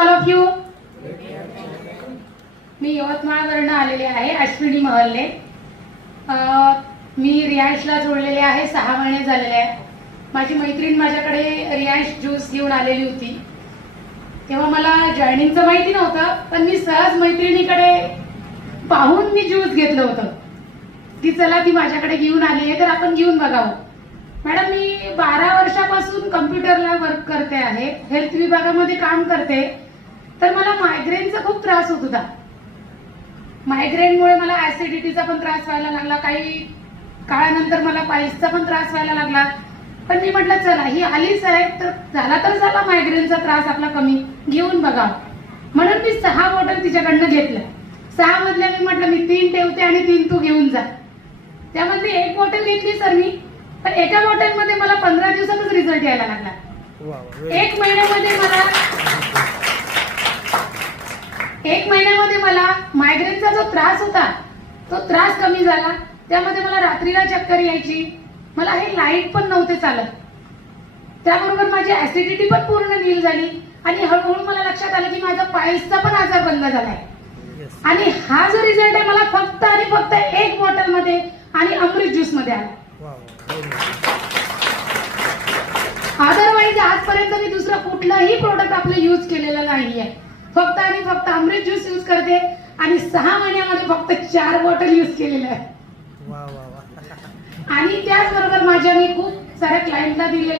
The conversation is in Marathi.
All of you. मी यवतमाळवरून आलेले आहे, अश्विनी महल्ले. मी रियांशला जोडलेले आहे, 6 महिने झालेले आहे. माझी मैत्रीण माझ्याकडे रियांश ज्यूस घेऊन आलेली होती. तेव्हा मला जॉईनिंगचं माहिती नव्हतं, पण मी सहज मैत्रिणीकडे पाहून मी ज्यूस घेतलं होतं की चला ती माझ्याकडे घेऊन आली आहे तर आपण घेऊन बघावं. मॅडम, मी 12 वर्षापासून कम्प्युटरला वर्क करते आहे, हेल्थ विभागामध्ये काम करते. तर मला मायग्रेनचा खूप त्रास होत होता. मायग्रेनमुळे मला ऍसिडिटीचा पण त्रास व्हायला लागला, काही काळानंतर मला पायल्सचा पण त्रास व्हायला लागला. पण मी म्हटलं चला ही आलीच आहे तर झाला मायग्रेनचा त्रास आपला कमी, घेऊन बघावं. म्हणून मी 6 बॉटल तिच्याकडनं घेतल्या. 6 मधल्या मी म्हटलं मी 3 ठेवते आणि 3 तू घेऊन जा. त्यामध्ये 1 बॉटल घेतली सर मी, पण एका बॉटल मध्ये मला 15 दिवसातच रिझल्ट यायला लागला. 1 महिन्यामध्ये मला मायग्रेनचा जो त्रास होता तो त्रास कमी झाला. त्यामध्ये मला रात्रीला चक्कर यायची, मला हे लाईट पण नव्हते चालत. त्याबरोबर माझी ऍसिडिटी पण पूर्ण नील झाली आणि हळूहळू मला लक्षात आलं की माझा पायल्सचा पण आजार बंद झालाय. आणि हा जो रिझल्ट आहे मला फक्त आणि फक्त 1 बॉटल मध्ये आणि अमृत ज्यूस मध्ये आला. अदरवाईज आजपर्यंत मी दुसरं कुठलंही प्रोडक्ट आपलं यूज केलेलं नाहीये. फक्त आणि फक्त अमृत ज्यूस यूज करते आणि 6 महिन्यामध्ये फक्त 4 बॉटल यूज केलेल्या आहे. आणि त्याचबरोबर माझ्या मी खूप साऱ्या क्लायंटला दिले.